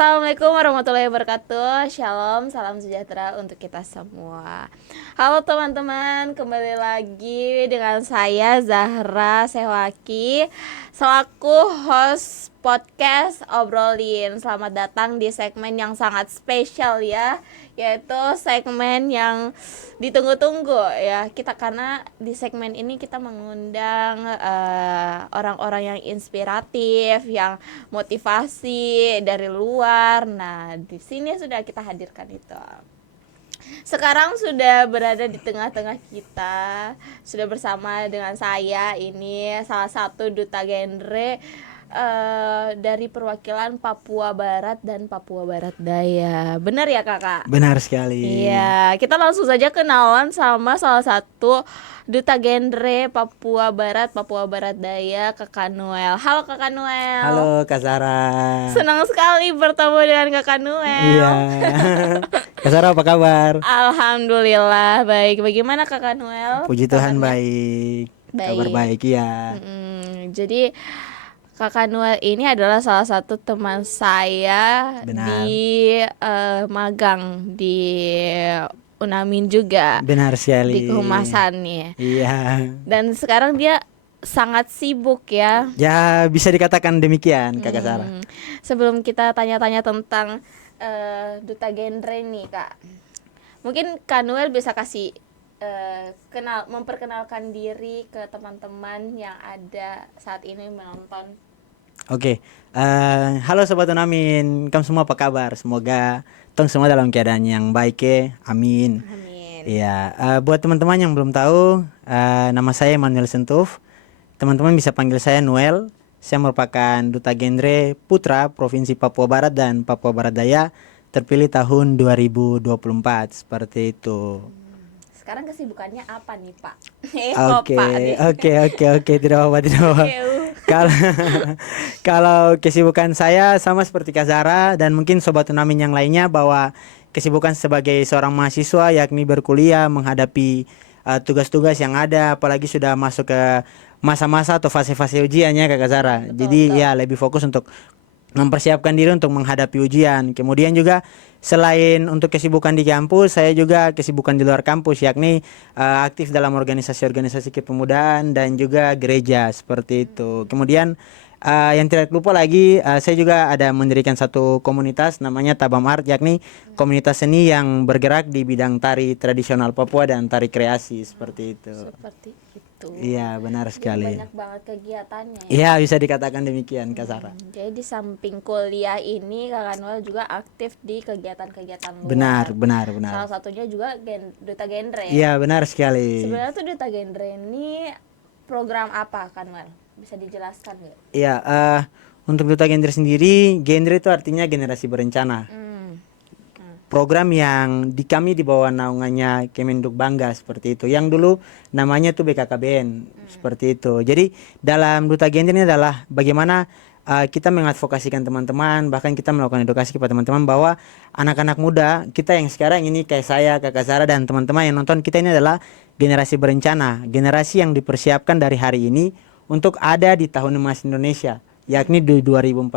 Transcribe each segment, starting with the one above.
Assalamualaikum warahmatullahi wabarakatuh. Shalom, salam sejahtera untuk kita semua. Halo teman-teman, kembali lagi dengan saya Zahra Sehwaki selaku host podcast Obrolin. Selamat datang di segmen yang sangat spesial ya, yaitu segmen yang ditunggu-tunggu ya kita, karena di segmen ini kita mengundang orang-orang yang inspiratif, yang motivasi dari luar. Nah, di sini sudah kita hadirkan itu. Sekarang sudah berada di tengah-tengah kita, sudah bersama dengan saya ini salah satu duta genre dari perwakilan Papua Barat dan Papua Barat Daya. Benar ya kakak? Benar sekali. Iya, kita langsung saja kenalan sama salah satu duta genre Papua Barat, Papua Barat Daya, Kakak Noel. Halo Kakak Noel. Halo Kak Sarah. Senang sekali bertemu dengan Kakak Noel. Iya. Kak Sarah apa kabar? Alhamdulillah baik. Bagaimana Kakak Noel? Puji Tuhan baik. Kabar baik ya. Jadi Kakak Noel ini adalah salah satu teman saya. Benar. Di magang di Unamin juga. Benar sekali. Di kehumasannya. Iya. Dan sekarang dia sangat sibuk ya. Ya bisa dikatakan demikian Kakak Sarah. Sebelum kita tanya-tanya tentang duta genre nih Kak, mungkin Kak Noel bisa kasih memperkenalkan diri ke teman-teman yang ada saat ini menonton. Oke. Halo Sobat Unamin, kamu semua apa kabar? Semoga tong semua dalam keadaan yang baik ya. Amin. Amin. Iya. Buat teman-teman yang belum tahu, nama saya Emmanuel Sentuf. Teman-teman bisa panggil saya Noel. Saya merupakan duta genre putra Provinsi Papua Barat dan Papua Barat Daya, terpilih tahun 2024 seperti itu. Sekarang kesibukannya apa nih Pak? Oke, tidak apa-apa. Kalau kesibukan saya sama seperti Kak Zara dan mungkin Sobat Unamin yang lainnya, bahwa kesibukan sebagai seorang mahasiswa yakni berkuliah, menghadapi tugas-tugas yang ada, apalagi sudah masuk ke masa-masa atau fase-fase ujiannya Kak Zara. Jadi ya lebih fokus untuk mempersiapkan diri untuk menghadapi ujian. Kemudian juga selain untuk kesibukan di kampus, saya juga kesibukan di luar kampus, yakni aktif dalam organisasi-organisasi kepemudaan dan juga gereja seperti itu. Kemudian yang tidak lupa lagi, saya juga ada mendirikan satu komunitas namanya Tabam Art, yakni komunitas seni yang bergerak di bidang tari tradisional Papua dan tari kreasi seperti itu. Seperti itu. Iya, benar sekali. Banyak banget kegiatannya. Iya, bisa dikatakan demikian Kak Sarah. Jadi di samping kuliah ini Kakak Noel juga aktif di kegiatan-kegiatan luar. Benar. Salah satunya juga duta genre. Iya, benar sekali. Sebenarnya tuh duta genre ini program apa Kak Noel? Bisa dijelaskan nggak? Iya, untuk duta genre sendiri, genre itu artinya generasi berencana. Program yang kami di bawah naungannya Kemenduk Bangga seperti itu. Yang dulu namanya tuh BKKBN seperti itu. Jadi dalam duta genre ini adalah bagaimana kita mengadvokasikan teman-teman, bahkan kita melakukan edukasi kepada teman-teman bahwa anak-anak muda kita yang sekarang ini, kayak saya, Kakak Zara dan teman-teman yang nonton, kita ini adalah generasi berencana, generasi yang dipersiapkan dari hari ini untuk ada di tahun emas Indonesia, yakni di 2045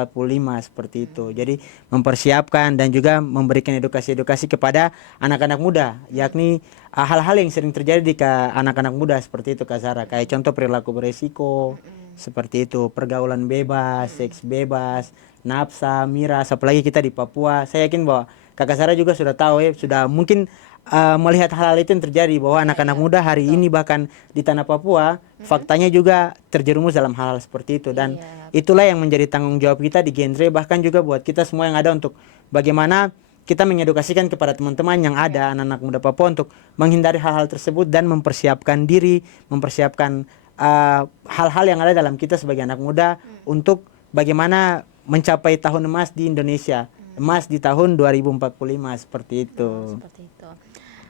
seperti itu. Jadi mempersiapkan dan juga memberikan edukasi-edukasi kepada anak-anak muda, yakni hal-hal yang sering terjadi di anak-anak muda seperti itu Kak Zara. Kayak contoh perilaku beresiko seperti itu, pergaulan bebas, seks bebas, nafsa, miras, apalagi kita di Papua. Saya yakin bahwa Kakak Zara juga sudah tahu ya, sudah mungkin melihat hal-hal itu yang terjadi, bahwa anak-anak muda hari ini bahkan di tanah Papua faktanya juga terjerumus dalam hal-hal seperti itu. Dan itulah yang menjadi tanggung jawab kita di genre, bahkan juga buat kita semua yang ada, untuk bagaimana kita mengedukasikan kepada teman-teman yang ada, anak-anak muda Papua, untuk menghindari hal-hal tersebut dan mempersiapkan diri, mempersiapkan hal-hal yang ada dalam kita sebagai anak muda untuk bagaimana mencapai tahun emas di Indonesia, emas di tahun 2045 seperti itu. Seperti itu.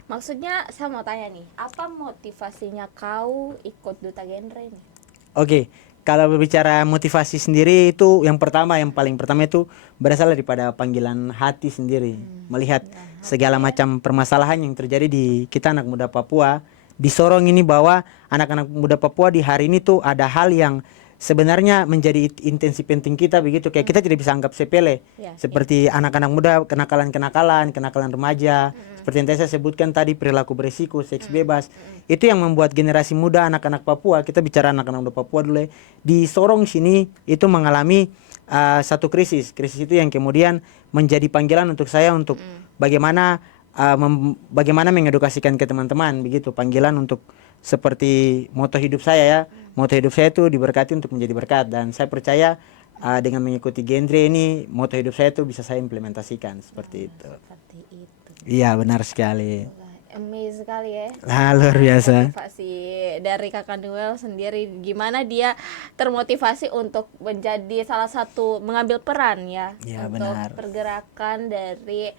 Maksudnya saya mau tanya nih, apa motivasinya kau ikut duta genre ini? Oke, kalau berbicara motivasi sendiri, itu yang paling pertama itu berasal daripada panggilan hati sendiri. Melihat segala macam permasalahan yang terjadi di kita anak muda Papua, disorong ini bahwa anak-anak muda Papua di hari ini tuh ada hal yang sebenarnya menjadi intensi penting kita begitu. Kayak kita tidak bisa anggap sepele. Ya, Seperti anak-anak muda kenakalan remaja, seperti yang tadi saya sebutkan tadi, perilaku beresiko, seks bebas. Itu yang membuat generasi muda anak-anak Papua, kita bicara anak-anak muda Papua dulu ya, di Sorong sini itu mengalami satu krisis. Krisis itu yang kemudian menjadi panggilan untuk saya untuk bagaimana bagaimana mengedukasikan ke teman-teman begitu. Panggilan untuk seperti moto hidup saya ya. Moto hidup saya itu diberkati untuk menjadi berkat, dan saya percaya dengan mengikuti genre ini moto hidup saya itu bisa saya implementasikan seperti itu. seperti itu. Iya, benar sekali. Amazing sekali ya. Luar biasa. Motivasi dari Kakak Noel sendiri, gimana dia termotivasi untuk menjadi salah satu mengambil peran ya, Ya, untuk benar. pergerakan dari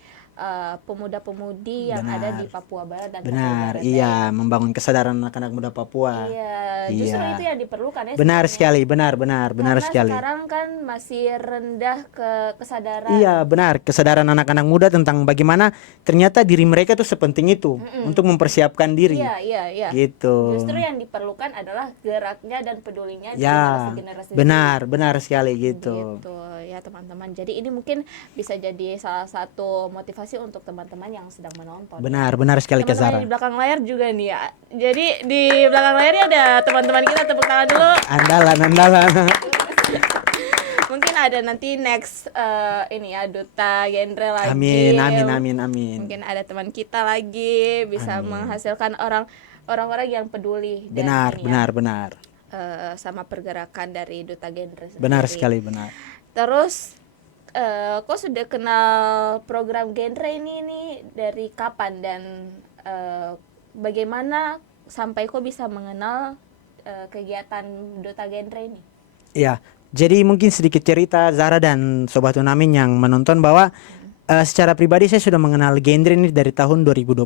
pemuda-pemudi yang ada di Papua Barat dan Papua Benar, Barat. iya, membangun kesadaran anak-anak muda Papua. Iya, justru Iya. itu yang diperlukan ya. Benar sebenarnya. sekali, benar Karena sekali. sekarang kan masih rendah kesadaran. Iya, benar, kesadaran anak-anak muda tentang bagaimana ternyata diri mereka tuh sepenting itu untuk mempersiapkan diri. Iya. Gitu. Justru yang diperlukan adalah geraknya dan pedulinya Ya, generasi-generasi benar sekali gitu. gitu ya teman-teman. Jadi ini mungkin bisa jadi salah satu motivasi untuk teman-teman yang sedang menonton. Benar sekali Kak Teman-teman Zara. di belakang layar juga nih ya. Jadi di belakang layarnya ada teman-teman kita, tepuk tangan dulu. Andalan. Mungkin ada nanti next ini ya duta genre lagi. Amin. Mungkin ada teman kita lagi bisa menghasilkan orang-orang yang peduli dan ini ya, Benar. sama pergerakan dari duta genre sendiri. Benar sekali, benar. Terus kok sudah kenal program genre ini nih dari kapan, dan bagaimana sampai kok bisa mengenal kegiatan duta genre ini? Iya, jadi mungkin sedikit cerita Zara dan Sobat Unamin yang menonton bahwa secara pribadi saya sudah mengenal genre ini dari tahun 2022.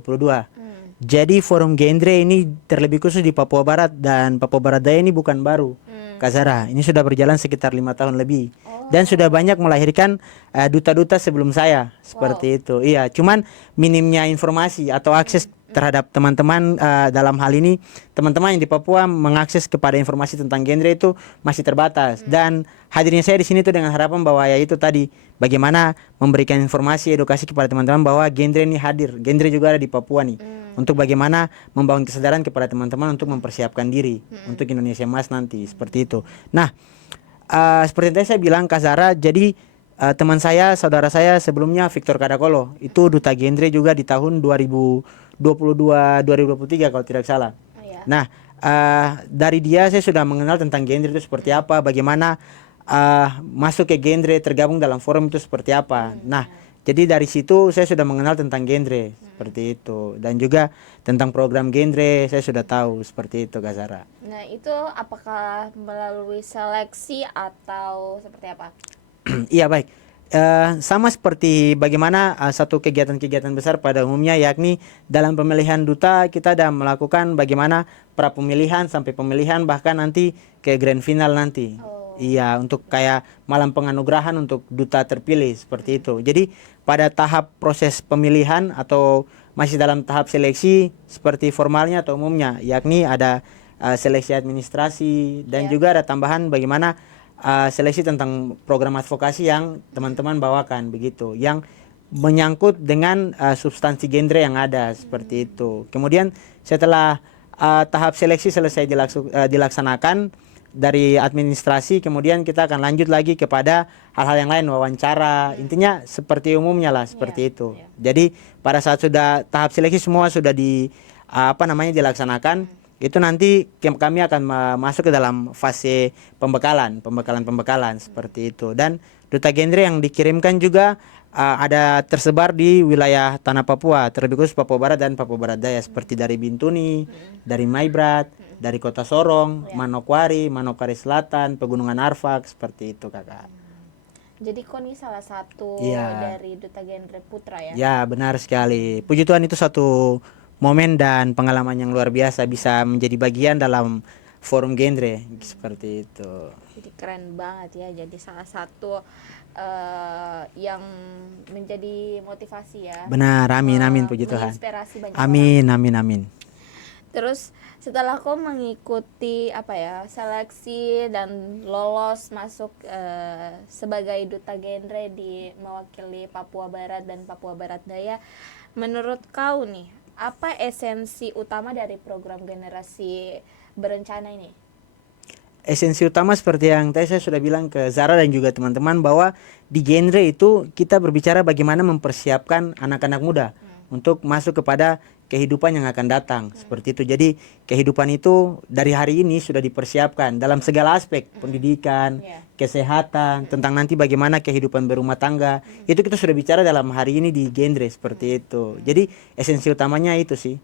Jadi forum genre ini terlebih khusus di Papua Barat dan Papua Barat Daya ini bukan baru. Kak Zara, ini sudah berjalan sekitar 5 tahun lebih. Dan sudah banyak melahirkan duta-duta sebelum saya. Seperti itu. Iya, cuman minimnya informasi atau akses terhadap teman-teman dalam hal ini, teman-teman yang di Papua mengakses kepada informasi tentang genre itu masih terbatas. Dan hadirnya saya di sini itu dengan harapan bahwa ya itu tadi, bagaimana memberikan informasi, edukasi kepada teman-teman bahwa genre ini hadir. Genre juga ada di Papua nih. Untuk bagaimana membangun kesadaran kepada teman-teman untuk mempersiapkan diri untuk Indonesia Emas nanti, seperti itu. Nah, seperti tadi saya bilang Kak Zara, jadi teman saya, saudara saya sebelumnya Victor Kadakolo, itu duta genre juga di tahun 2022-2023 kalau tidak salah. Iya. Nah, dari dia saya sudah mengenal tentang genre itu seperti apa, bagaimana masuk ke genre, tergabung dalam forum itu seperti apa. Nah, jadi dari situ saya sudah mengenal tentang genre seperti itu, dan juga tentang program genre saya sudah tahu seperti itu Kak Zara. Nah, itu apakah melalui seleksi atau seperti apa? Iya, baik. Sama seperti bagaimana satu kegiatan-kegiatan besar pada umumnya, yakni dalam pemilihan duta kita ada melakukan bagaimana pra pemilihan sampai pemilihan, bahkan nanti ke grand final nanti. Iya, untuk kayak malam penganugerahan untuk duta terpilih seperti itu. Jadi pada tahap proses pemilihan atau masih dalam tahap seleksi seperti formalnya atau umumnya, yakni ada seleksi administrasi dan juga ada tambahan bagaimana seleksi tentang program advokasi yang teman-teman bawakan begitu, yang menyangkut dengan substansi genre yang ada seperti itu. Kemudian setelah tahap seleksi selesai dilaksanakan dari administrasi, kemudian kita akan lanjut lagi kepada hal-hal yang lain, wawancara, intinya seperti umumnya lah seperti itu. Jadi pada saat sudah tahap seleksi semua sudah dilaksanakan, itu nanti kami akan masuk ke dalam fase pembekalan seperti itu. Dan duta genre yang dikirimkan juga ada tersebar di wilayah tanah Papua, terlebih khusus Papua Barat dan Papua Barat Daya, seperti dari Bintuni, dari Maibrat, dari Kota Sorong, Manokwari Selatan, Pegunungan Arfak, seperti itu Kakak. Jadi kok ini salah satu Iya. dari duta genre putra ya? Ya, benar sekali. Puji Tuhan, itu satu momen dan pengalaman yang luar biasa bisa menjadi bagian dalam forum genre seperti itu. Jadi keren banget ya, jadi salah satu yang menjadi motivasi ya. Benar, amin puji Tuhan. Menginspirasi banyak Amin. Terus setelah kau mengikuti apa ya seleksi dan lolos masuk sebagai duta genre di mewakili Papua Barat dan Papua Barat Daya, menurut kau nih apa esensi utama dari program generasi berencana ini? Esensi utama seperti yang tadi saya sudah bilang ke Zara dan juga teman-teman bahwa di genre itu kita berbicara bagaimana mempersiapkan anak-anak muda untuk masuk kepada kehidupan yang akan datang seperti itu. Jadi kehidupan itu dari hari ini sudah dipersiapkan dalam segala aspek, pendidikan, Ya. kesehatan, tentang nanti bagaimana kehidupan berumah tangga. Itu kita sudah bicara dalam hari ini di genre seperti itu. Jadi esensi utamanya itu sih.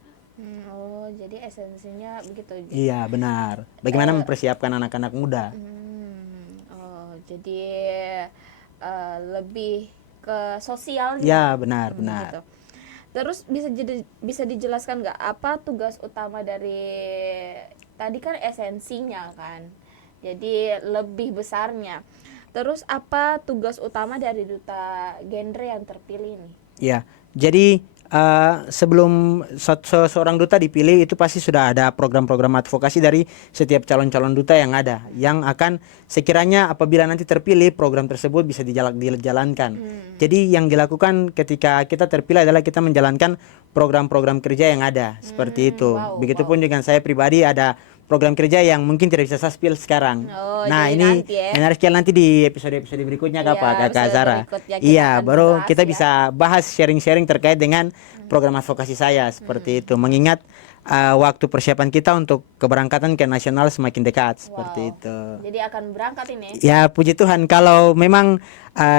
Oh, jadi esensinya begitu. Iya, benar. Bagaimana mempersiapkan anak-anak muda. Oh, jadi lebih ke sosialnya. Ya, benar, benar. Gitu. Terus bisa dijelaskan nggak apa tugas utama dari tadi kan esensinya kan. Jadi lebih besarnya. Terus apa tugas utama dari duta genre yang terpilih nih? Ya, jadi sebelum seorang duta dipilih itu pasti sudah ada program-program advokasi dari setiap calon-calon duta yang ada, yang akan sekiranya apabila nanti terpilih program tersebut bisa dijalankan. Jadi yang dilakukan ketika kita terpilih adalah kita menjalankan program-program kerja yang ada seperti itu. Wow, Begitupun dengan saya pribadi ada program kerja yang mungkin tidak bisa saya spill sekarang. Oh, Nah, jadi ini nanti ya. menarik sekali nanti di episode-episode berikutnya Iya, Kakak episode Zara. berikutnya kita Iya, akan baru bahas kita ya. bisa bahas sharing-sharing terkait dengan program advokasi saya seperti itu. Mengingat waktu persiapan kita untuk keberangkatan ke nasional semakin dekat seperti itu. Jadi akan berangkat ini. Ya, puji Tuhan kalau memang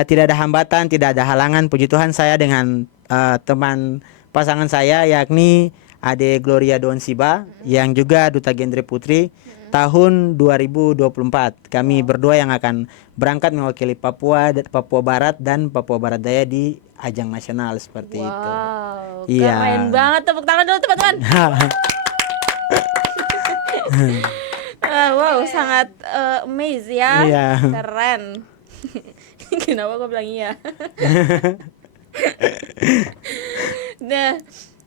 tidak ada hambatan, tidak ada halangan, puji Tuhan saya dengan teman pasangan saya yakni Ade Gloria Donsiba yang juga duta genre putri tahun 2024. Kami berdua yang akan berangkat mewakili Papua, Papua Barat dan Papua Barat Daya di ajang nasional seperti itu. Wow, Iya. keren banget, tepuk tangan dulu teman-teman. Wow, sangat amazing ya. Iya. Keren. Kenapa kau bilang iya?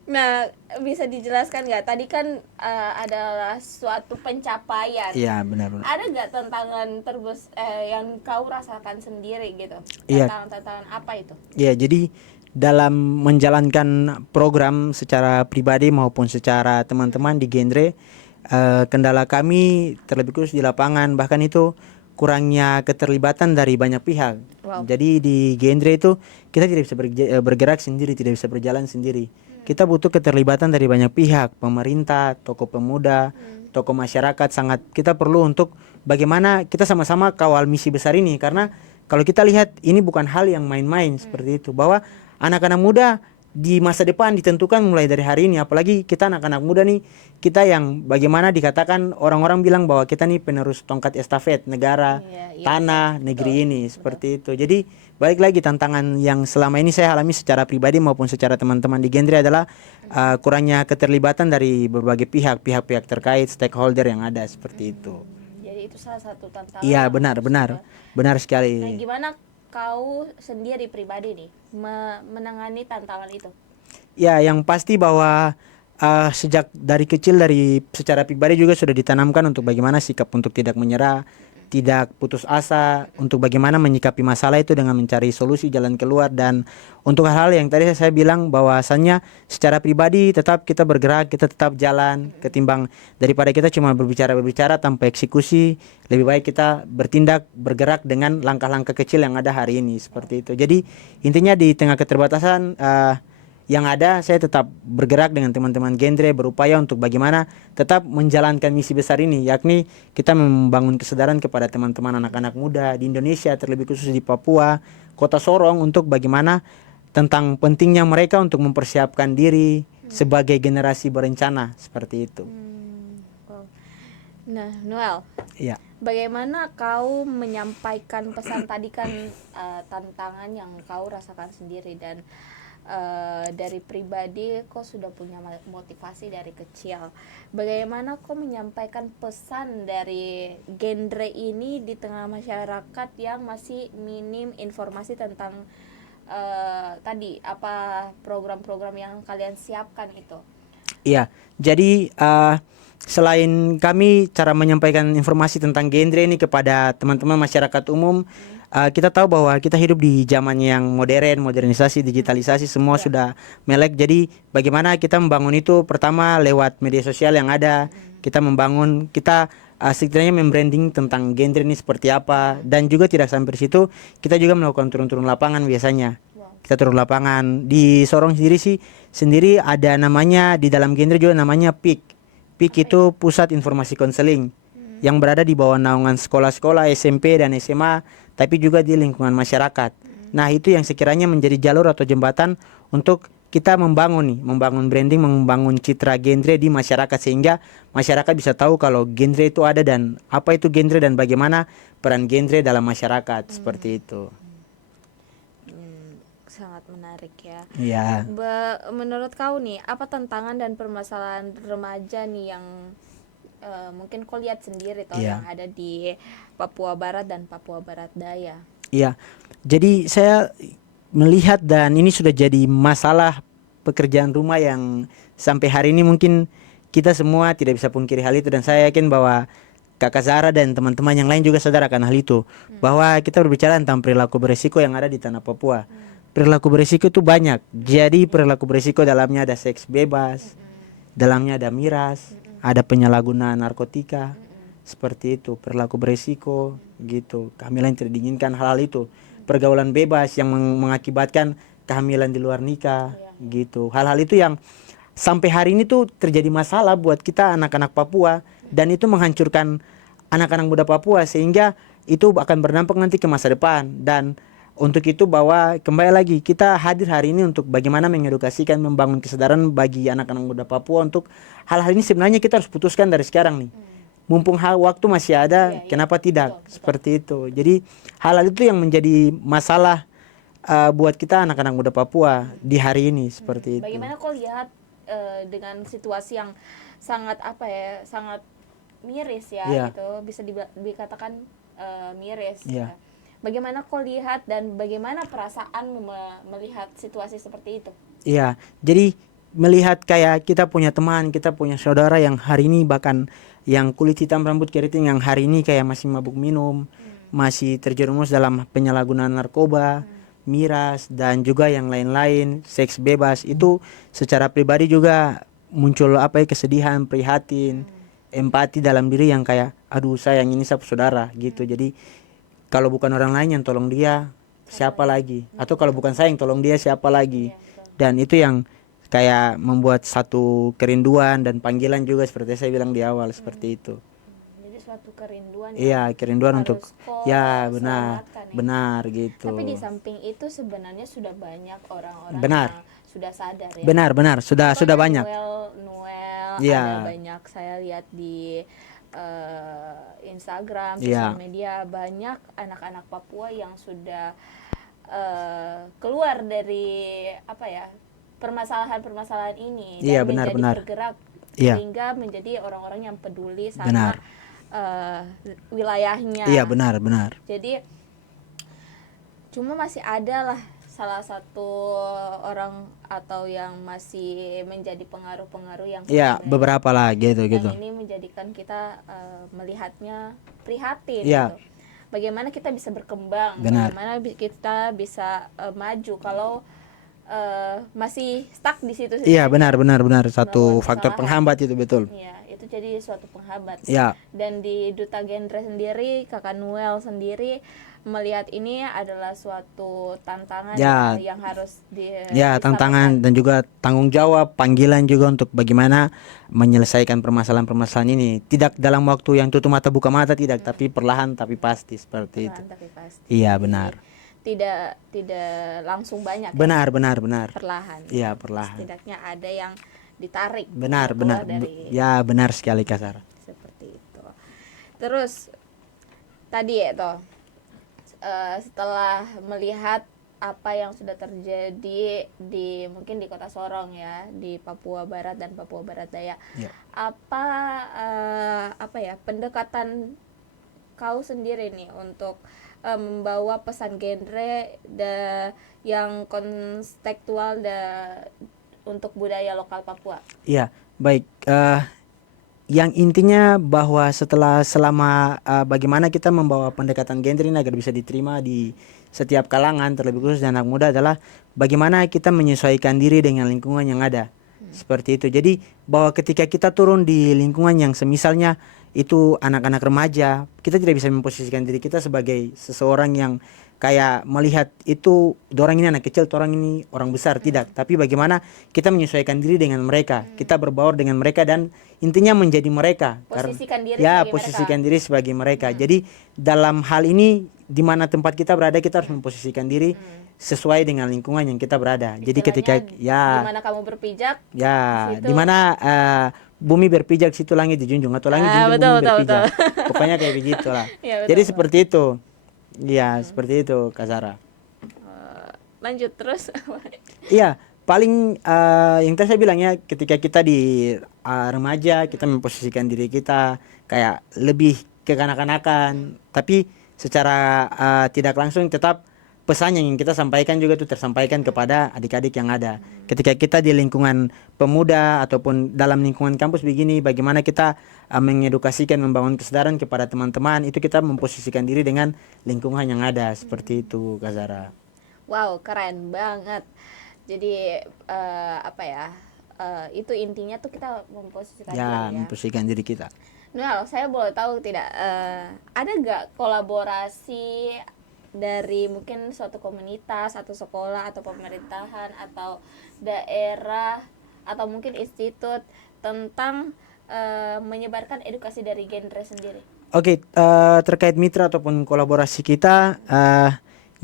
Nah, bisa dijelaskan nggak? Tadi kan adalah suatu pencapaian. Iya, benar-benar. Ada nggak tantangan yang kau rasakan sendiri gitu? Iya. Tantangan apa itu? Ya, jadi dalam menjalankan program secara pribadi maupun secara teman-teman di genre, kendala kami terlebih khusus di lapangan, bahkan itu kurangnya keterlibatan dari banyak pihak. Wow. Jadi di genre itu kita tidak bisa bergerak sendiri, tidak bisa berjalan sendiri. Kita butuh keterlibatan dari banyak pihak, pemerintah, tokoh pemuda, tokoh masyarakat. Sangat kita perlu untuk bagaimana kita sama-sama kawal misi besar ini, karena kalau kita lihat ini bukan hal yang main-main seperti itu, bahwa anak-anak muda di masa depan ditentukan mulai dari hari ini. Apalagi kita anak-anak muda nih, kita yang bagaimana dikatakan orang-orang bilang bahwa kita nih penerus tongkat estafet negara, Iya, tanah, negeri ini seperti itu. Jadi balik lagi tantangan yang selama ini saya alami secara pribadi maupun secara teman-teman di genre adalah kurangnya keterlibatan dari berbagai pihak-pihak terkait, stakeholder yang ada seperti itu. Jadi itu salah satu tantangan. Iya, yang benar, harus benar. kita- Benar Nah, sekali. gimana kau sendiri pribadi nih menangani tantangan itu? Ya, yang pasti bahwa sejak dari kecil dari secara pribadi juga sudah ditanamkan untuk bagaimana sikap untuk tidak menyerah, tidak putus asa, untuk bagaimana menyikapi masalah itu dengan mencari solusi jalan keluar. Dan untuk hal-hal yang tadi saya bilang bahwasannya secara pribadi tetap kita bergerak, kita tetap jalan, ketimbang daripada kita cuma berbicara tanpa eksekusi, lebih baik kita bertindak, bergerak dengan langkah-langkah kecil yang ada hari ini seperti itu. Jadi intinya di tengah keterbatasan yang ada, saya tetap bergerak dengan teman-teman genre, berupaya untuk bagaimana tetap menjalankan misi besar ini, yakni kita membangun kesadaran kepada teman-teman anak-anak muda di Indonesia, terlebih khusus di Papua, kota Sorong, untuk bagaimana tentang pentingnya mereka untuk mempersiapkan diri sebagai generasi berencana seperti itu. Wow. Nah, Noel, Iya. bagaimana kau menyampaikan pesan tadi kan tantangan yang kau rasakan sendiri dan dari pribadi kau sudah punya motivasi dari kecil. Bagaimana kau menyampaikan pesan dari genre ini di tengah masyarakat yang masih minim informasi tentang tadi apa program-program yang kalian siapkan itu? Iya, jadi selain kami cara menyampaikan informasi tentang genre ini kepada teman-teman masyarakat umum, kita tahu bahwa kita hidup di zaman yang modern, modernisasi, digitalisasi, semua Ya. sudah melek. Jadi bagaimana kita membangun itu? Pertama lewat media sosial yang ada, kita membangun, kita setidaknya membranding tentang genre ini seperti apa, dan juga tidak sampai di situ, kita juga melakukan turun-turun lapangan biasanya. Wow. Kita turun lapangan di Sorong sendiri ada namanya, di dalam genre juga namanya PIK. PIK itu Pusat Informasi Konseling yang berada di bawah naungan sekolah-sekolah SMP dan SMA, tapi juga di lingkungan masyarakat. Nah, itu yang sekiranya menjadi jalur atau jembatan untuk kita membangun branding, membangun citra genre di masyarakat, sehingga masyarakat bisa tahu kalau genre itu ada dan apa itu genre dan bagaimana peran genre dalam masyarakat, seperti itu. Sangat menarik ya. Iya. Menurut kau nih, apa tantangan dan permasalahan remaja nih yang mungkin kau lihat sendiri toh Iya. yang ada di Papua Barat dan Papua Barat Daya? Iya. Jadi saya melihat, dan ini sudah jadi masalah pekerjaan rumah yang sampai hari ini mungkin kita semua tidak bisa pungkiri hal itu, dan saya yakin bahwa Kakak Zara dan teman-teman yang lain juga sadar akan hal itu, bahwa kita berbicara tentang perilaku beresiko yang ada di tanah Papua. Perilaku beresiko itu banyak. Jadi perilaku beresiko dalamnya ada seks bebas, dalamnya ada miras, ada penyalahgunaan narkotika, seperti itu. Perilaku beresiko gitu, kehamilan tidak diinginkan, hal-hal itu. Pergaulan bebas yang mengakibatkan kehamilan di luar nikah, gitu. Hal-hal itu yang sampai hari ini tuh terjadi masalah buat kita anak-anak Papua, dan itu menghancurkan anak-anak muda Papua, sehingga itu akan berdampak nanti ke masa depan. Dan untuk itu bahwa kembali lagi kita hadir hari ini untuk bagaimana mengedukasikan, membangun kesadaran bagi anak-anak muda Papua untuk hal-hal ini sebenarnya kita harus putuskan dari sekarang nih. Mumpung waktu masih ada, Iya, iya. kenapa tidak? Betul. Seperti itu. Jadi hal-hal itu yang menjadi masalah buat kita anak-anak muda Papua di hari ini, seperti itu. Bagaimana kau lihat dengan situasi yang sangat sangat miris ya, Iya. gitu, bisa dikatakan miris. Iya. Ya. Bagaimana kau lihat dan bagaimana perasaan melihat situasi seperti itu? Iya, jadi melihat kayak kita punya teman, kita punya saudara yang hari ini bahkan yang kulit hitam rambut keriting, yang hari ini kayak masih mabuk minum, masih terjerumus dalam penyalahgunaan narkoba, miras, dan juga yang lain-lain, seks bebas, itu secara pribadi juga muncul kesedihan, prihatin, empati dalam diri yang kayak aduh sayang, ini saudara gitu. Jadi kalau bukan orang lain yang tolong dia, siapa lagi? Atau kalau bukan saya yang tolong dia, siapa lagi? Dan itu yang kayak membuat satu kerinduan dan panggilan juga, seperti saya bilang di awal, seperti itu. Jadi suatu kerinduan Iya, kerinduan untuk kau ya benar, selamatkan ya. benar gitu. Tapi di samping itu sebenarnya sudah banyak orang-orang Benar. yang sudah sadar ya. Benar, sudah Contohnya banyak. Noel, Iya. ada banyak saya lihat di Instagram, Iya. sosial media, banyak anak-anak Papua yang sudah keluar dari permasalahan-permasalahan ini Iya, dan menjadi benar. bergerak Iya. sehingga menjadi orang-orang yang peduli sama Benar. wilayahnya. Iya, benar. Jadi cuma masih ada lah salah satu orang atau yang masih menjadi pengaruh-pengaruh yang Iya, sebenarnya beberapa lah gitu. yang ini menjadikan kita melihatnya prihatin Iya. gitu. Bagaimana kita bisa berkembang, Benar. bagaimana kita bisa maju kalau masih stuck di situ. Iya, benar. Satu Melakukan faktor kesalahan. penghambat itu, betul. Iya, itu jadi suatu penghambat. Iya. Dan di Duta Genre sendiri, Kakak Noel sendiri melihat ini adalah suatu tantangan Ya. yang harus Ya, tantangan dan juga tanggung jawab, panggilan juga untuk bagaimana menyelesaikan permasalahan-permasalahan ini. Tidak dalam waktu yang tutup mata buka mata, tidak, tapi perlahan tapi pasti, seperti itu. tapi pasti. Iya, benar. Tidak langsung banyak. Benar. Perlahan. Iya, perlahan. Setidaknya ada yang ditarik. Benar. keluar dari Ya, benar sekali Kak Sarah. seperti itu. Terus tadi ya toh setelah melihat apa yang sudah terjadi mungkin di Kota Sorong ya, di Papua Barat dan Papua Barat Daya. Ya. Apa ya pendekatan kau sendiri nih untuk membawa pesan genre yang kontekstual untuk budaya lokal Papua? Iya. Baik, yang intinya bahwa selama bagaimana kita membawa pendekatan gender ini agar bisa diterima di setiap kalangan, terlebih khusus anak muda, adalah bagaimana kita menyesuaikan diri dengan lingkungan yang ada. Seperti itu. Jadi bahwa ketika kita turun di lingkungan yang semisalnya itu anak-anak remaja, kita tidak bisa memposisikan diri kita sebagai seseorang yang kayak melihat itu orang ini anak kecil, orang ini orang besar, tidak. Tapi bagaimana kita menyesuaikan diri dengan mereka, kita berbaur dengan mereka dan intinya menjadi mereka. Posisikan diri Ya, sebagai posisikan diri sebagai mereka. Jadi dalam hal ini di mana tempat kita berada, kita harus memposisikan diri sesuai dengan lingkungan yang kita berada. Jadi ketika di ya mana kamu berpijak, ya situ. di mana bumi berpijak situ langit dijunjung, atau langit junjung betul, bumi betul, berpijak. Pokoknya kayak begitulah. Ya, betul, Jadi betul. seperti itu. Ya, seperti itu Kak Sarah. Lanjut terus. Iya, paling yang tadi saya bilang ya, ketika kita di remaja, kita memposisikan diri kita kayak lebih kekanak-kanakan, tapi secara tidak langsung tetap pesan yang ingin kita sampaikan juga itu tersampaikan kepada adik-adik yang ada. Ketika kita di lingkungan pemuda ataupun dalam lingkungan kampus begini, bagaimana kita mengedukasikan, membangun kesadaran kepada teman-teman, itu kita memposisikan diri dengan lingkungan yang ada, seperti itu Kak Zara. Wow, keren banget. Jadi apa ya? Itu intinya tuh kita memposisikan diri ya. Memposisikan diri kita. Noel, saya boleh tahu tidak ada nggak kolaborasi dari mungkin suatu komunitas atau sekolah atau pemerintahan atau daerah atau mungkin institut tentang menyebarkan edukasi dari genre sendiri? Oke, terkait mitra ataupun kolaborasi kita,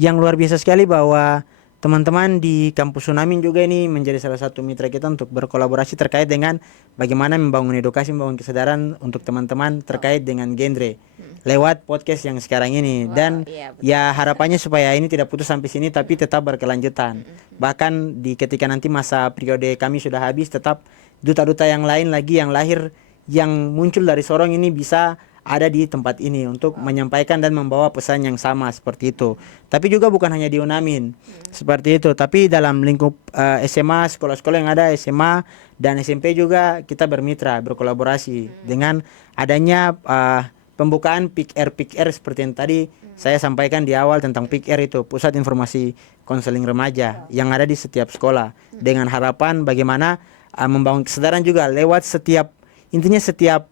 yang luar biasa sekali bahwa teman-teman di kampus Unamin juga ini menjadi salah satu mitra kita untuk berkolaborasi terkait dengan bagaimana membangun edukasi, membangun kesadaran untuk teman-teman terkait dengan genre lewat podcast yang sekarang ini. Dan ya harapannya supaya ini tidak putus sampai sini tapi tetap berkelanjutan. Bahkan di ketika nanti masa periode kami sudah habis, tetap duta-duta yang lain lagi yang lahir, yang muncul dari Sorong ini bisa ada di tempat ini untuk menyampaikan dan membawa pesan yang sama seperti itu. Tapi juga bukan hanya di Unamin seperti itu, tapi dalam lingkup SMA, sekolah-sekolah yang ada SMA dan SMP juga kita bermitra, berkolaborasi dengan adanya pembukaan PIK-R seperti yang tadi saya sampaikan di awal tentang PIK-R itu, Pusat Informasi Konseling Remaja yang ada di setiap sekolah, dengan harapan bagaimana membangun kesadaran juga lewat setiap, intinya setiap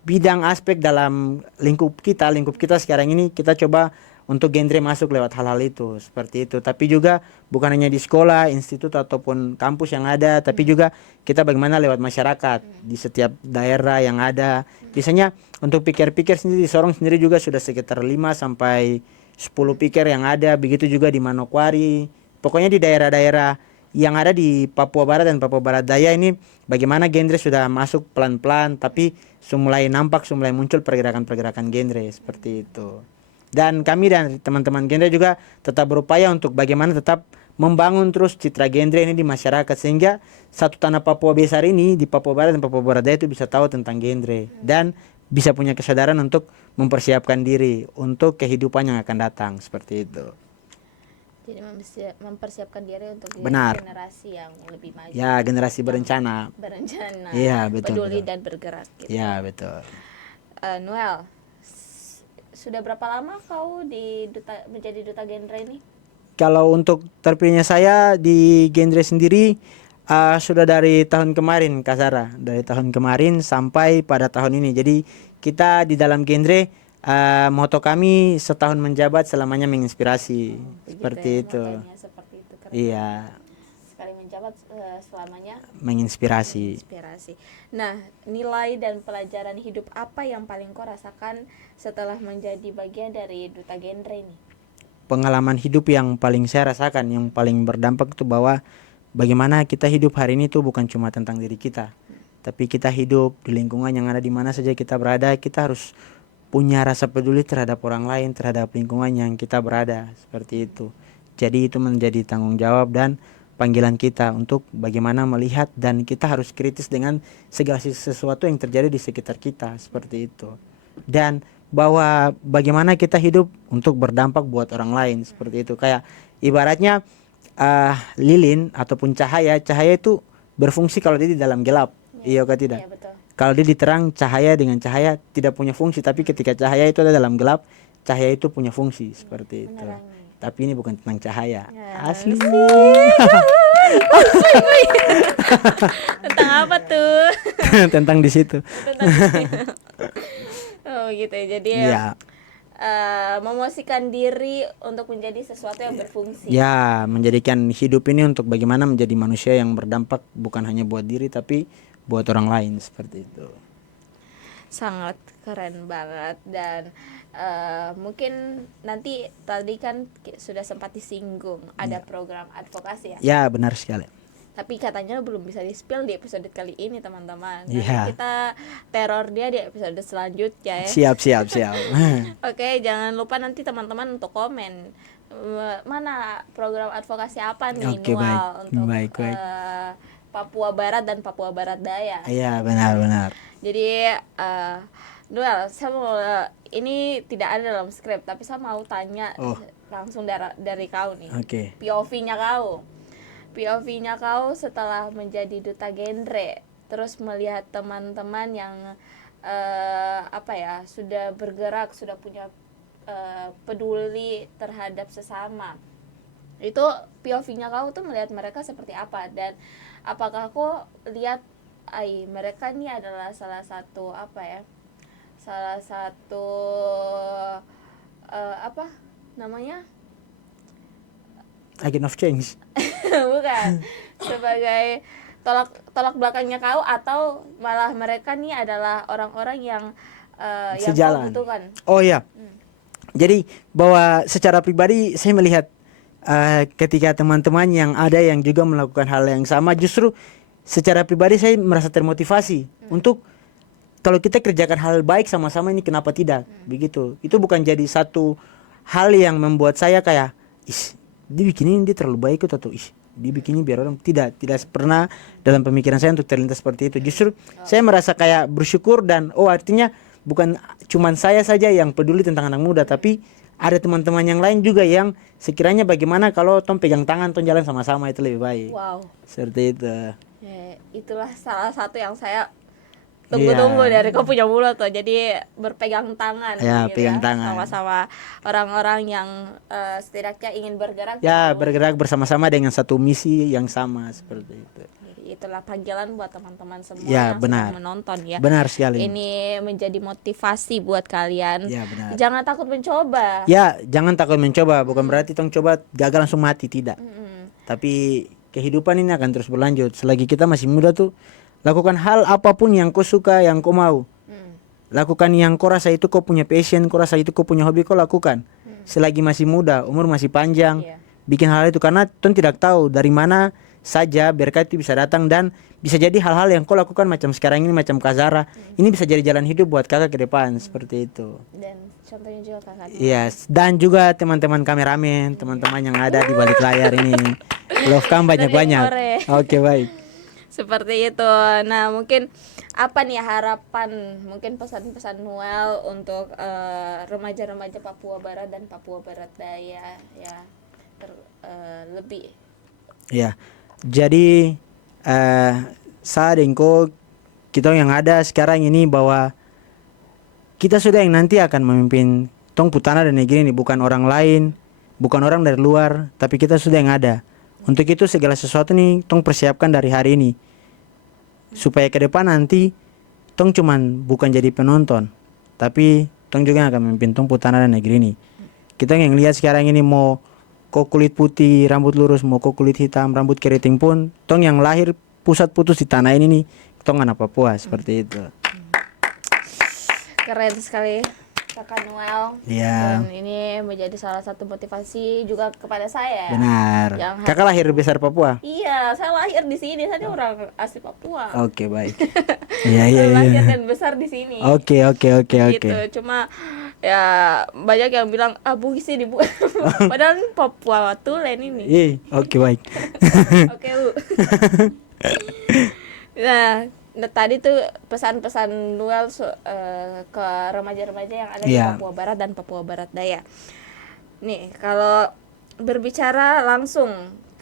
bidang aspek dalam lingkup kita sekarang ini, kita coba untuk genre masuk lewat hal-hal itu, seperti itu. Tapi juga bukan hanya di sekolah, institut ataupun kampus yang ada, tapi juga kita bagaimana lewat masyarakat di setiap daerah yang ada. Biasanya untuk pikir-pikir sendiri di Sorong sendiri juga sudah sekitar 5 sampai 10 pikir yang ada, begitu juga di Manokwari. Pokoknya di daerah-daerah yang ada di Papua Barat dan Papua Barat Daya ini, bagaimana genre sudah masuk pelan-pelan, tapi mulai nampak, mulai muncul pergerakan-pergerakan genre seperti itu. Dan kami dan teman-teman genre juga tetap berupaya untuk bagaimana tetap membangun terus citra genre ini di masyarakat, sehingga satu tanah Papua besar ini di Papua Barat dan Papua Barat Daya itu bisa tahu tentang genre dan bisa punya kesadaran untuk mempersiapkan diri untuk kehidupan yang akan datang, seperti itu. Jadi mempersiapkan diri untuk generasi yang lebih maju. Ya, generasi berencana. Iya, betul. Peduli betul. dan bergerak. Gitu. Iya, betul. Noel, sudah berapa lama kau menjadi duta genre ini? Kalau untuk terpilihnya saya di genre sendiri sudah dari tahun kemarin Kak Sarah, dari tahun kemarin sampai pada tahun ini. Jadi kita di dalam genre moto kami setahun menjabat selamanya menginspirasi. Seperti itu. Seperti itu. Iya. Sekali menjabat selamanya menginspirasi. Nah, nilai dan pelajaran hidup apa yang paling kau rasakan setelah menjadi bagian dari duta genre ini? Pengalaman hidup yang paling saya rasakan, yang paling berdampak itu bahwa bagaimana kita hidup hari ini tuh bukan cuma tentang diri kita, tapi kita hidup di lingkungan yang ada di mana saja kita berada. Kita harus punya rasa peduli terhadap orang lain, terhadap lingkungan yang kita berada, seperti itu. Jadi itu menjadi tanggung jawab dan panggilan kita untuk bagaimana melihat, dan kita harus kritis dengan segala sesuatu yang terjadi di sekitar kita, seperti itu. Dan bahwa bagaimana kita hidup untuk berdampak buat orang lain, seperti itu. Kayak ibaratnya lilin ataupun cahaya itu berfungsi kalau dia di dalam gelap. Iya kah tidak? Iya betul. Kalau dia diterang, cahaya dengan cahaya tidak punya fungsi, tapi ketika cahaya itu ada dalam gelap, cahaya itu punya fungsi seperti itu. Menerangi. Tapi ini bukan tentang cahaya. Ya, Asli. Tentang apa tuh? Tentang di situ. Oh gitu ya. Jadi Ya. memosisikan diri untuk menjadi sesuatu yang berfungsi. Ya, menjadikan hidup ini untuk bagaimana menjadi manusia yang berdampak bukan hanya buat diri tapi buat orang lain seperti itu. Sangat keren banget. Dan mungkin nanti tadi kan sudah sempat disinggung ada program advokasi ya. Ya, benar sekali. Tapi katanya belum bisa di-spill di episode kali ini teman-teman. Nanti Iya. kita teror dia di episode selanjutnya ya. Siap. Oke, jangan lupa nanti teman-teman untuk komen mana program advokasi apa nih Oke, Nual baik. untuk Baik. Papua Barat dan Papua Barat Daya. Iya, benar. Jadi Nual, saya mau ini tidak ada dalam skrip, tapi saya mau tanya langsung dari kau nih. Oke. POV-nya kau setelah menjadi duta genre, terus melihat teman-teman yang sudah bergerak, sudah punya peduli terhadap sesama. Itu POV-nya kau tuh melihat mereka seperti apa, dan apakah kau lihat mereka ini adalah salah satu Agent of change. bukan, sebagai tolak belakangnya kau, atau malah mereka nih adalah orang-orang yang kau Sejalan. butuhkan. Oh iya. Jadi bahwa secara pribadi saya melihat ketika teman-teman yang ada yang juga melakukan hal yang sama, justru secara pribadi saya merasa termotivasi untuk kalau kita kerjakan hal baik sama-sama ini kenapa tidak begitu. Itu bukan jadi satu hal yang membuat saya kayak dia bikin ini dia terlalu baik atau dia bikin ini biar orang tidak pernah dalam pemikiran saya untuk terlintas seperti itu. Justru saya merasa kayak bersyukur dan artinya bukan cuman saya saja yang peduli tentang anak muda, tapi ada teman-teman yang lain juga yang sekiranya bagaimana kalau tong pegang tangan tong jalan sama-sama itu lebih baik. Wow. Seperti itu. Ya, itulah salah satu yang saya tunggu-tunggu dari kau punya mulut tuh. Jadi berpegang tangan Ya, gitu pegang tangan. sama-sama orang-orang yang setidaknya ingin bergerak. Ya, bergerak bersama-sama dengan satu misi yang sama seperti itu. Jadi itulah panggilan buat teman-teman semua Ya, yang benar. sedang menonton ya. Benar sekali. Ini menjadi motivasi buat kalian. Ya, benar. Jangan takut mencoba. Ya, jangan takut mencoba. Bukan berarti tong coba gagal langsung mati, tidak. Tapi kehidupan ini akan terus berlanjut. Selagi kita masih muda tuh, lakukan hal apapun yang kau suka, yang kau mau. Lakukan yang kau rasa itu kau punya passion, kau rasa itu kau punya hobi, kau lakukan. Selagi masih muda, umur masih panjang, bikin hal itu, karena tong tidak tahu dari mana saja berkat itu bisa datang, dan bisa jadi hal-hal yang kau lakukan macam sekarang ini, macam Kazara, ini bisa jadi jalan hidup buat kakak ke depan, seperti itu. Dan contohnya juga kakak. Yes, dan juga teman-teman kameramen, teman-teman yang ada di balik layar ini. Love cam banyak-banyak. Oke, baik. Seperti itu. Nah, mungkin apa nih harapan, mungkin pesan-pesan Noel untuk remaja-remaja Papua Barat dan Papua Barat Daya ya, lebih. Ya, jadi Sadengko kita yang ada sekarang ini bahwa kita sudah yang nanti akan memimpin tong putana dan negeri ini, bukan orang lain, bukan orang dari luar, tapi kita sudah yang ada. Untuk itu segala sesuatu nih tong persiapkan dari hari ini, supaya ke depan nanti tong cuman bukan jadi penonton, tapi tong juga akan memimpin tong putana dan negeri ini. Kita yang lihat sekarang ini, mau kok kulit putih rambut lurus, mau kok kulit hitam rambut keriting pun, tong yang lahir pusat putus di tanah ini nih, tong anak Papua, seperti itu. Keren sekali Kakak Noel. Iya. Dan ini menjadi salah satu motivasi juga kepada saya. Benar. Yang Kakak lahir besar Papua? Iya, saya lahir di sini. Saya orang asli Papua. Oke, baik. Iya. Saya lahir dan besar di sini. Oke. Gitu. Cuma ya banyak yang bilang Bugis sih di padahal ini Papua Tulen ini. Oke, baik. Oke, Bu. Nah, tadi tuh pesan-pesan Noel ke remaja-remaja yang ada di Papua Barat dan Papua Barat Daya. Nih, kalau berbicara langsung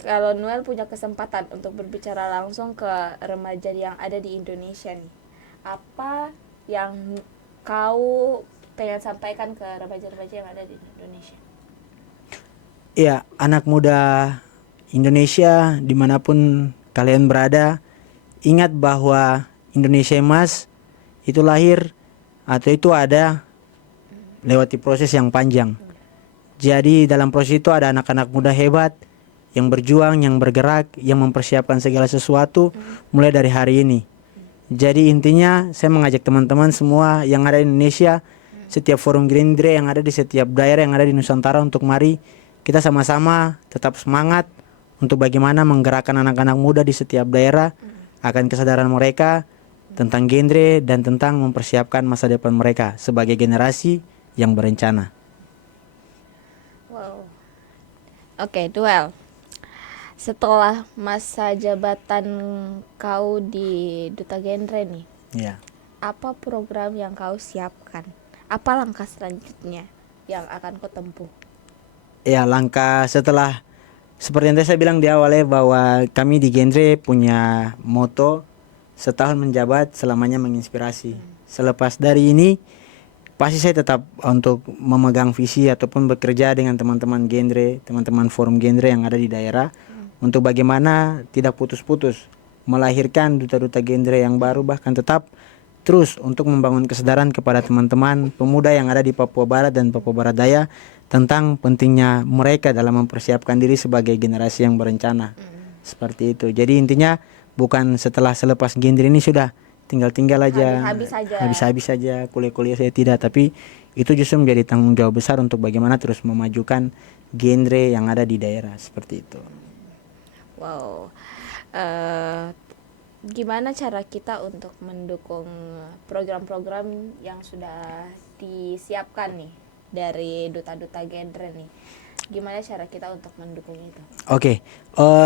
kalau Noel punya kesempatan untuk berbicara langsung ke remaja yang ada di Indonesia nih, apa yang kau pengen sampaikan ke remaja-remaja yang ada di Indonesia? Ya, anak muda Indonesia dimanapun kalian berada, ingat bahwa Indonesia Emas itu lahir atau itu ada lewati proses yang panjang. Jadi dalam proses itu ada anak-anak muda hebat yang berjuang, yang bergerak, yang mempersiapkan segala sesuatu mulai dari hari ini. Jadi intinya saya mengajak teman-teman semua yang ada di Indonesia, setiap forum Gerindra yang ada di setiap daerah yang ada di Nusantara, untuk mari kita sama-sama tetap semangat untuk bagaimana menggerakkan anak-anak muda di setiap daerah akan kesadaran mereka tentang genre dan tentang mempersiapkan masa depan mereka sebagai generasi yang berencana. Wow. Oke, Duel. Setelah masa jabatan kau di Duta Genre nih, Ya. apa program yang kau siapkan? Apa langkah selanjutnya yang akan kau tempuh? Ya, langkah setelah seperti yang tadi saya bilang di awal ya, bahwa kami di Genre punya moto setahun menjabat selamanya menginspirasi. Selepas dari ini pasti saya tetap untuk memegang visi ataupun bekerja dengan teman-teman Genre, teman-teman forum Genre yang ada di daerah untuk bagaimana tidak putus-putus melahirkan duta-duta Genre yang baru, bahkan tetap terus untuk membangun kesadaran kepada teman-teman pemuda yang ada di Papua Barat dan Papua Barat Daya tentang pentingnya mereka dalam mempersiapkan diri sebagai generasi yang berencana. Seperti itu. Jadi intinya bukan setelah selepas Genre ini sudah tinggal-tinggal aja, habis-habis saja kuliah-kuliah saya, tidak, tapi itu justru menjadi tanggung jawab besar untuk bagaimana terus memajukan genre yang ada di daerah, seperti itu. Wow. Gimana cara kita untuk mendukung program-program yang sudah disiapkan nih dari duta-duta genre nih? Gimana cara kita untuk mendukung itu? Oke,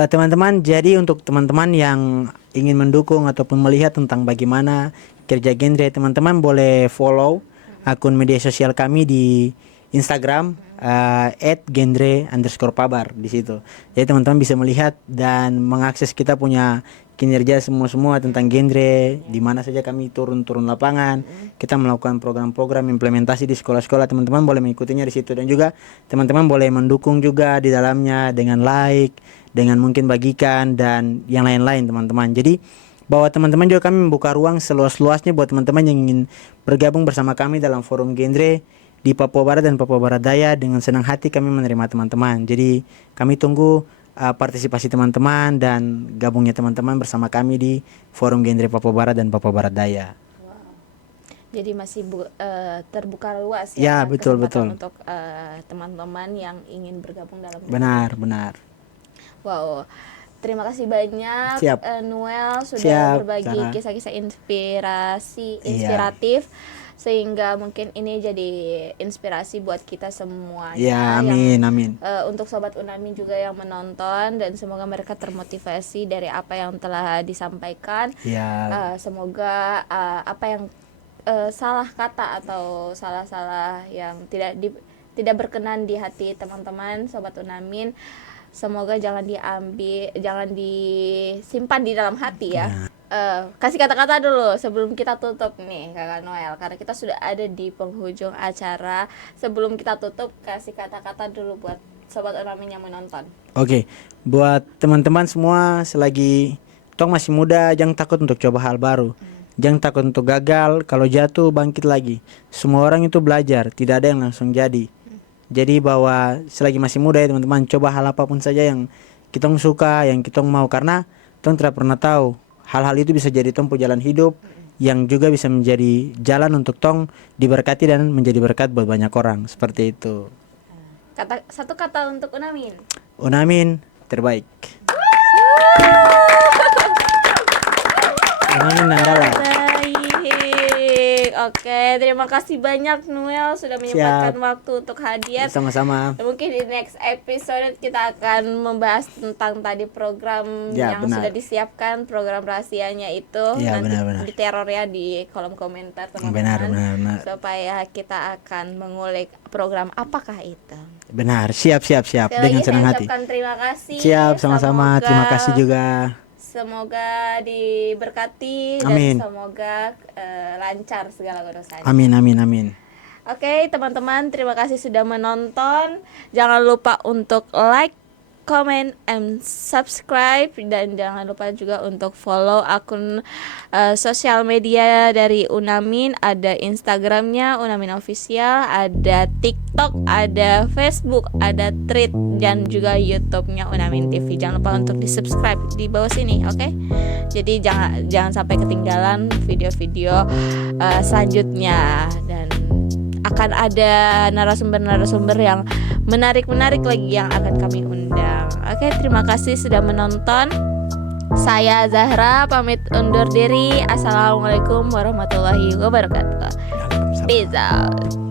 teman-teman, jadi untuk teman-teman yang ingin mendukung ataupun melihat tentang bagaimana kerja genre, teman-teman boleh follow akun media sosial kami di Instagram @genre_pabar di situ. Jadi teman-teman bisa melihat dan mengakses kita punya kinerja semua tentang genre, di mana saja kami turun lapangan. Kita melakukan program-program implementasi di sekolah-sekolah. Teman-teman boleh mengikutinya di situ, dan juga teman-teman boleh mendukung juga di dalamnya dengan like, dengan mungkin bagikan dan yang lain-lain, teman-teman. Jadi bahwa teman-teman juga kami membuka ruang seluas-luasnya buat teman-teman yang ingin bergabung bersama kami dalam forum genre di Papua Barat dan Papua Barat Daya. Dengan senang hati kami menerima teman-teman. Jadi kami tunggu partisipasi teman-teman dan gabungnya teman-teman bersama kami di forum genre Papua Barat dan Papua Barat Daya. Jadi masih terbuka luas Ya, ya, betul. untuk teman-teman yang ingin bergabung dalam Benar. Wow. Terima kasih banyak Siap. Noel sudah Siap, berbagi Sarah. kisah-kisah inspiratif sehingga mungkin ini jadi inspirasi buat kita semuanya. Ya, amin. Untuk sobat Unamin juga yang menonton, dan semoga mereka termotivasi dari apa yang telah disampaikan. Ya. Semoga apa yang salah kata atau salah-salah yang tidak berkenan di hati teman-teman sobat Unamin, semoga jangan disimpan di dalam hati ya. Kasih kata-kata dulu sebelum kita tutup nih Kakak Noel, karena kita sudah ada di penghujung acara. Sebelum kita tutup, kasih kata-kata dulu buat sobat Unamin yang menonton. Oke, buat teman-teman semua, selagi tong masih muda, jangan takut untuk coba hal baru. Jangan takut untuk gagal, kalau jatuh bangkit lagi. Semua orang itu belajar, tidak ada yang langsung jadi. Jadi bahwa selagi masih muda ya teman-teman, coba hal apapun saja yang kita suka, yang kita mau, karena tong tidak pernah tahu hal-hal itu bisa jadi tong jalan hidup yang juga bisa menjadi jalan untuk tong diberkati dan menjadi berkat buat banyak orang, seperti itu. Satu kata untuk Unamin. Unamin terbaik. Unamin Nanggala. Baik. Baik, oke. Terima kasih banyak Noel sudah menyempatkan waktu untuk hadir. Sama-sama. Mungkin di next episode kita akan membahas tentang tadi program Ya, yang benar. sudah disiapkan, program rahasianya itu. Ya, Nanti benar-benar. diteror ya di kolom komentar teman-teman. Benar. Supaya kita akan mengulik program apakah itu. Benar, siap. Sekali Dengan lagi senang saya hati. ucapkan terima kasih. Siap, sama-sama. Semoga- Terima kasih juga. Semoga diberkati Amin. dan semoga lancar segala urusannya. Amin. Oke, teman-teman, terima kasih sudah menonton. Jangan lupa untuk like, comment, and subscribe, dan jangan lupa juga untuk follow akun sosial media dari Unamin. Ada Instagramnya Unamin Official, ada TikTok, ada Facebook, ada Thread, dan juga YouTube-nya Unamin TV. Jangan lupa untuk di subscribe di bawah sini, oke? Jadi jangan sampai ketinggalan video-video selanjutnya, dan akan ada narasumber-narasumber yang menarik lagi yang akan kami undang. Oke, terima kasih sudah menonton. Saya Zahra pamit undur diri. Assalamualaikum warahmatullahi wabarakatuh. Peace out.